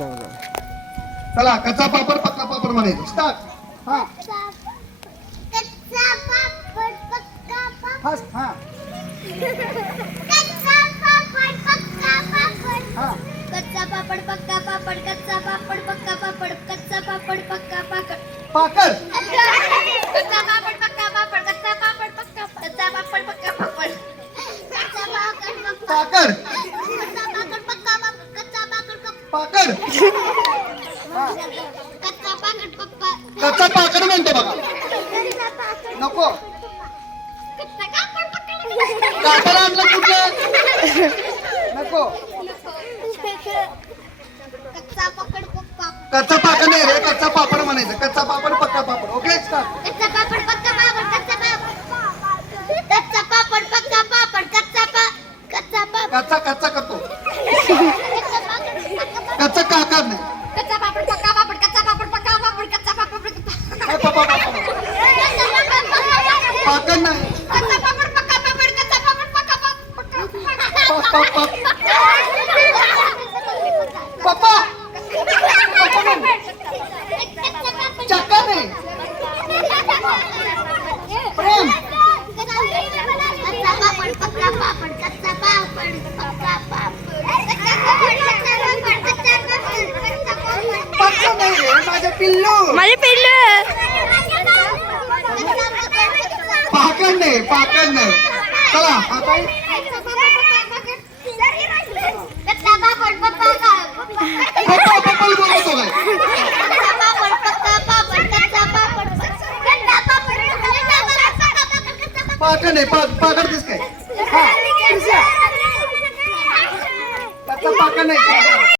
जाऊ जाऊ. चला कच्चा पापड पक्का पापड म्हणायचं. स्टार्ट हा. कच्चा पापड पक्का पापड. हा. कच्चा पापड पक्का पापड. हा. कच्चा पापड पक्का पापड कच्चा पापड पक्का पापड कच्चा पापड पक्का पापड. पाकड. कच्चा पापड पक्का पापड कच्चा पापड पक्का कच्चा पापड पक्का पापड. कच्चा पापड पक्का पाकड कच्चा पापड पक्का पापड कच्चा पापड पक्का पाकड. कच्चा पापड पाकड म्हणतो बघा. पापड नको. कच्चा पक्का आणलं कुठे? नको. कच्चा पाकड नाही रे कच्चा पापड म्हणायचं. कच्चा पापड पक्का पापड ओके? कच्चा पापड पक्का पापड कच्चा पापड कच्चा पापड पक्का पापड कच्चा कच्चा कच्चा पापड पापड कच्चा काकड नाही. कच्चा पापड पक्का पापड कच्चा पापड पक्का पापड कच्चा पापड पक्का काय पापा पापड पापड नाही. कच्चा पापड पक्का पापड कच्चा पापड पक्का पा- पा- पप्पा चक्का नाही प्रेम कच्चा पापड पक्का पापड कच्चा पापड पक्का पापड कच्चा पापड कच्चा पापड कच्चा पापड कच्चा माझ्या पिल्लू माझे पिल्लू. पाकड नाही पाकड नाही. चला आता पाकड नाही पाकड दिस काय हा कच्चा पाकड नाही.